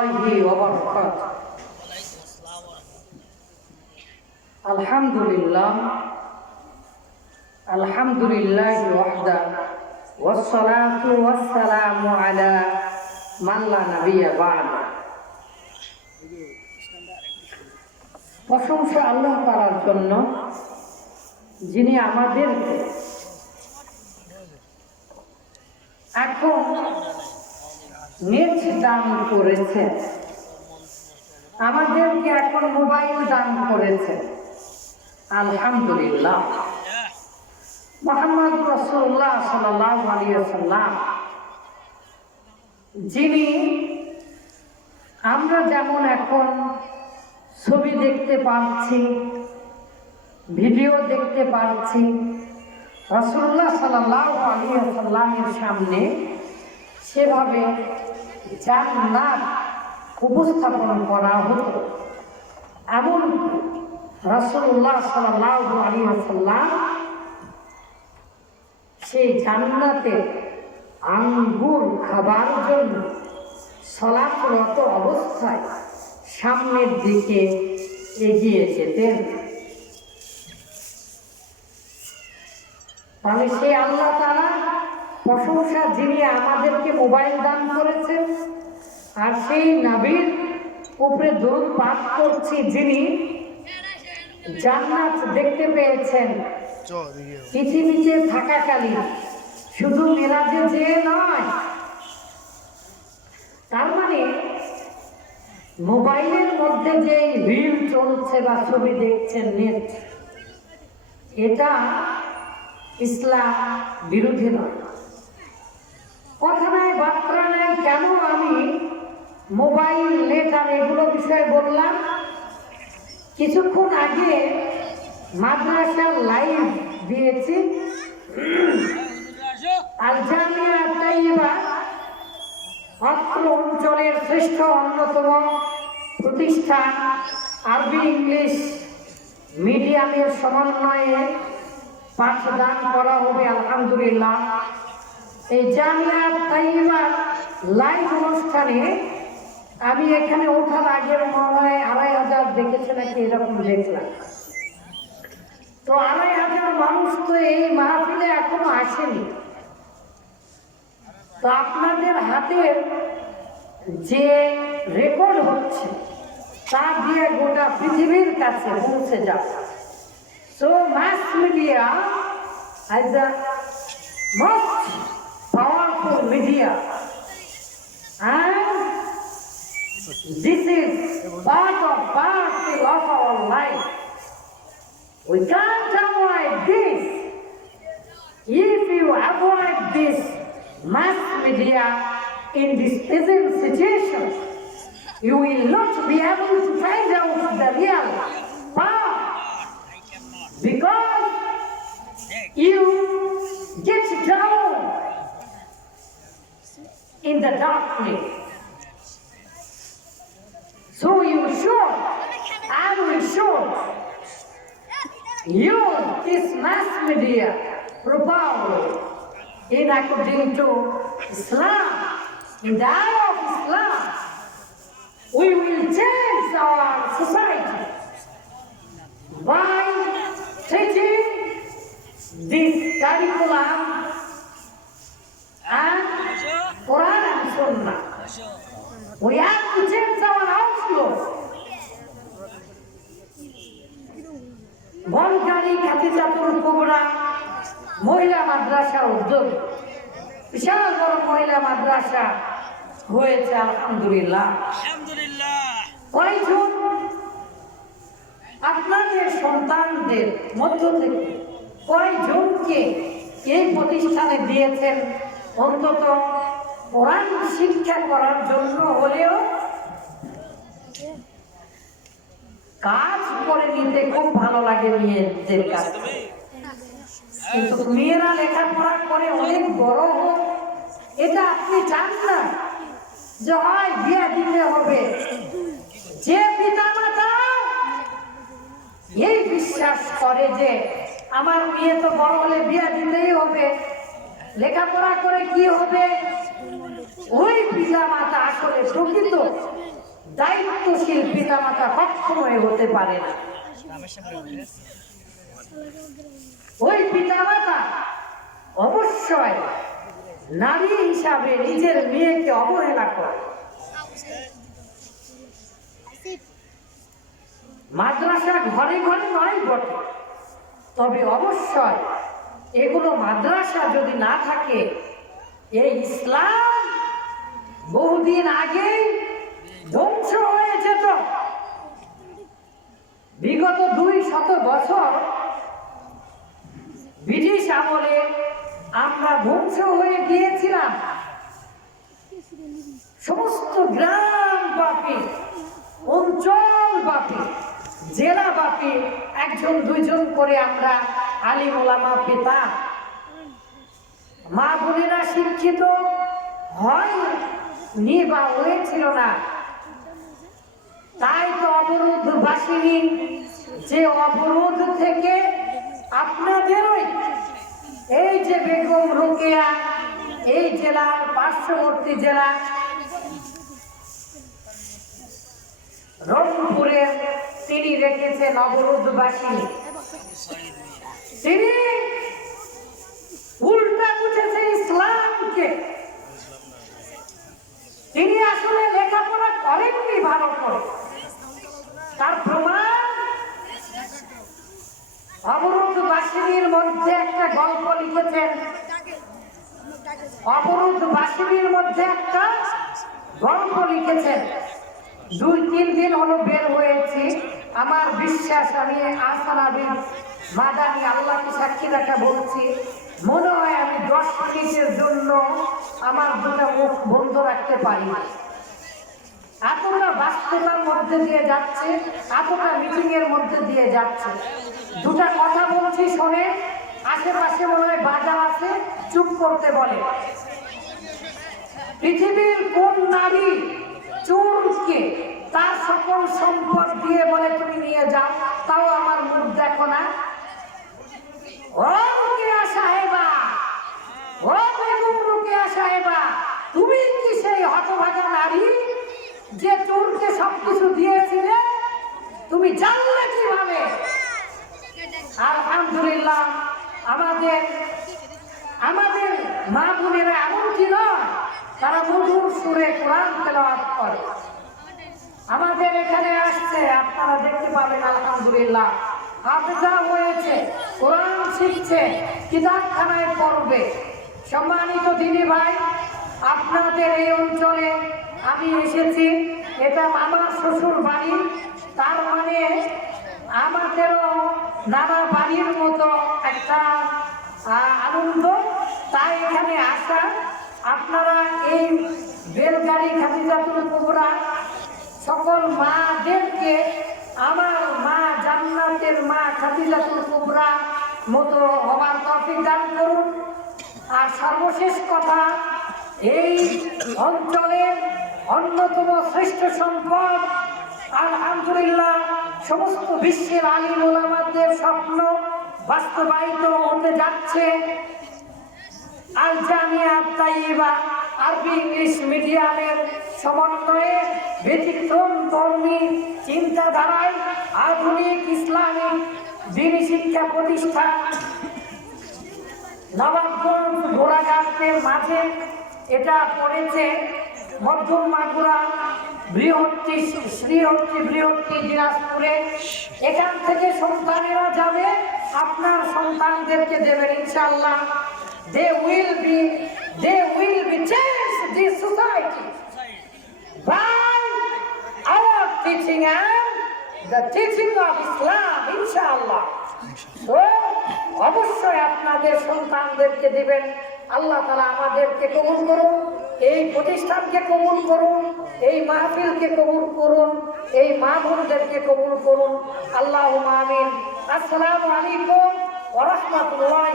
الله وبركاته الحمد لله الحمد لله وحده والصلاة والسلام على من لا نبي بعد প্রশংসা আল্লাহ তালার জন্য যিনি আমাদেরকে এখন নেট দান করেছে। আমাদেরকে এখন মোবাইল দান করেছে। আলহামদুলিল্লাহ। মোহাম্মদ রসুল্লাহ সাল্লাহ আলিয়াল্লাম যিনি আমরা যেমন এখন ছবি দেখতে পাচ্ছি, ভিডিও দেখতে পাচ্ছি রসুল্লাহ সাল্লাহ আলিয়াল্লামের সামনে সেভাবে জান্নাত উপস্থাপন করা হতো। এমন রসুল্লাহ সাল্লাহ আলী আসাল্লাম সেই জান্নাতে আঙ্গুর খাবার জন্য সলাপরত অবস্থায় সামনের দিকে এগিয়ে যেতেন। তাহলে সেই আল্লাহ তারা প্রশংসা যিনি আমাদেরকে মোবাইল দান করেছেন, আর সেই নাবির উপরে দৌড় পাঠ করছি যিনি জান্নাত দেখতে পেয়েছেন। পৃথিবীতে থাকাকালীন, শুধু মেরাজে যে নয়, তার মানে মোবাইলের মধ্যে যে রিল চলছে বা ছবি দেখছেন নেট, এটা ইসলাম বিরোধী নয়। কথা বার্তা নাই কেন আমি মোবাইল, লেটার এগুলো বিষয়ে বললাম? কিছুক্ষণ আগে মাদ্রাসার লাইভ দিয়েছি। আর জামিয়া তাইবা অত্র অঞ্চলের শ্রেষ্ঠ অন্যতম প্রতিষ্ঠান আরবি ইংলিশ মিডিয়ামের সমন্বয়ে পাঠদান করা হবে, আলহামদুলিল্লাহ। এই জামিয়া তাইবা লাইভ অনুষ্ঠানে আমি এখানে ওঠার আগের মনে হয় আড়াই হাজার দেখেছে নাকি এরকম দেখলাম। তো আড়াই হাজার মানুষ তো এই মাহফিলে এখনও আসেনি। তো আপনাদের হাতের যে রেকর্ড হচ্ছে, তা দিয়ে গোটা পৃথিবীর কাছে পৌঁছে যাবে so mass media most powerful media and this is part of part of our life. We can't avoid this. If you avoid this mass media in this present situation, you will not be able to find out the real the. So you should, and we should, use this mass media properly in according to Islam. In the eye of Islam, we will change our society by teaching this curriculum We have to change our outlook. বনকারী খাতিজাতুল কুবরা মহিলা মাদ্রাসা উদ্যোগ। বিশাল বড় মহিলা মাদ্রাসা হয়েছে আলহামদুলিল্লাহ। কয়জন আপনাদের সন্তানদের মধ্য থেকে কয়জনকে এই প্রতিষ্ঠানে দিয়েছেন অন্তত কোরআন শিক্ষা করার জন্য হলেও কাজ করে নিতে খুব ভালো লাগে মেয়েদের থেকে। কিন্তু মেয়েরা লেখাপড়া করে অনেক বড় হোক, এটা আপনি চান না যে হয় বিয়ে দিতে হবে যে পিতা মাতা এই বিশ্বাস করে যে, আমার মেয়ে তো বড় হলে বিয়ে দিতেই হবে লেখাপড়া করে কি হবে? ওই পিতা মাতা আসলে প্রকৃত দায়িত্বশীল পিতা মাতা কখনোই হতে পারে না। ওই পিতা মাতা অবশ্যই নারী হিসাবে নিজের মেয়েকে অবহেলা করে। মাদ্রাসা ঘরে ঘরে নয় বটে, তবে অবশ্যই এগুলো মাদ্রাসা যদি না থাকে, এই ইসলাম বহুদিন আগেই ধ্বংস হয়ে যেত। বিগত দুই শত বছর ব্রিটিশ আমলে আমরা ধ্বংস হয়ে গিয়েছিলাম। সমস্ত গ্রাম বাপী, অঞ্চল বাপী, জেলা বাপী, একজন দুইজন করে আমরা আলিম মোলামা পেতাম মা বোনেরা শিক্ষিত হয় নি বা হয়েছিল না। তাই তো অবরোধ বাসিনী যে অবরোধ থেকে আপনাদেরই এই যে বেগম রোকেয়া, এই জেলার পার্শ্ববর্তী জেলা রংপুরের তিনি রেখেছেন অবরোধ বাসিনী তিনি উল্টা বুঝেছে ইসলামকে। তিনি আসলে লেখাপড়া করেননি ভালো করে। তার প্রমাণ অবরোধ বাসিনীর মধ্যে একটা গল্প লিখেছেন। অবরোধ বাসিনীর মধ্যে একটা গল্প লিখেছেন। দুই, তিন দিন হলো বের হয়েছি। আমার বিশ্বাস আমি আসানাবিন মাদানি আল্লাহকে সাক্ষী রাখা বলছি, মনে হয় আমি দশ মিনিটের জন্য আমার দুটা মুখ বন্ধ রাখতে পারি। এতটা বাস্তবতার মধ্যে দিয়ে যাচ্ছে, এতটা মিটিং এর মধ্যে দিয়ে যাচ্ছে। দুটা কথা বলছি শোনে আশেপাশে মনে হয় বাজার আছে, চুপ করতে বলে। পৃথিবীর কোন নারী চোরকে তার সকল সম্পদ দিয়ে বলে, তুমি নিয়ে যাও, তাও আমার মুখ দেখো না। ও রুকিয়া সাহেবা ও বেগম সাহেবা, তুমি কি সেই হতভাগা নারী যে সবকিছু দিয়েছিলে? তুমি আলহামদুলিল্লাহ, আমাদের আমাদের মা বোনেরা এমন কি নয়, তারা মধুর সুরে কোরআন তেলাওয়াত করে। আমাদের এখানে আসছে, আপনারা দেখতে পাবেন, আলহামদুলিল্লাহ। হাফেজা হয়েছে কোরআন শিখছে, কিতাবখানায় পড়বে। সম্মানিত দিদি ভাই, আপনাদের এই অঞ্চলে আমি এসেছি। এটা আমার শ্বশুর বাড়ি, তার মানে আমাদেরও নানা বাড়ির মতো একটা আনন্দ। তাই এখানে আসা। আপনারা এই বেলগাড়ি খাদিজাতুল কুবরা, সকল মাদেরকে, আমার মা জান্নাতের মা খাদিজাতুল কুবরা মতো হবার তফিক দান করুন। আর সর্বশেষ কথা, এই অঞ্চলের অন্যতম শ্রেষ্ঠ সম্পদ, আলহামদুলিল্লাহ, সমস্ত বিশ্বের আলিম ওলামাদের স্বপ্ন বাস্তবায়িত হতে যাচ্ছে। আল জামিয়া তাইবা আরবি ইংলিশ মিডিয়ামের সমন্বয়ে ব্যতিক্রম ধর্মী চিন্তাধারায় আধুনিক ইসলামী দিনী শিক্ষা প্রতিষ্ঠান নবাবগঞ্জ ঘোড়াঘাটের মাঝে এটা পড়েছে। মধ্যম মাগুরা বৃহত্তী শ্রীহত্তী বৃহত্তী দিনাজপুরে। এখান থেকে সন্তানেরা যাবে, আপনার সন্তানদেরকে দেবেন ইনশাল্লাহ they will be they will be change this society by our teaching and the teaching of Islam, inshallah. তো অবশ্যই আপনাদের সন্তানদেরকে দিবেন। আল্লাহ তালা আমাদেরকে কবুল করুন এই প্রতিষ্ঠানকে কবুল করুন এই মাহফিলকে কবুল করুন এই মা বোনদেরকে কবুল করুন। আল্লাহ আমিন। আসসালামু আলাইকুম ওরহমতুল্লাহ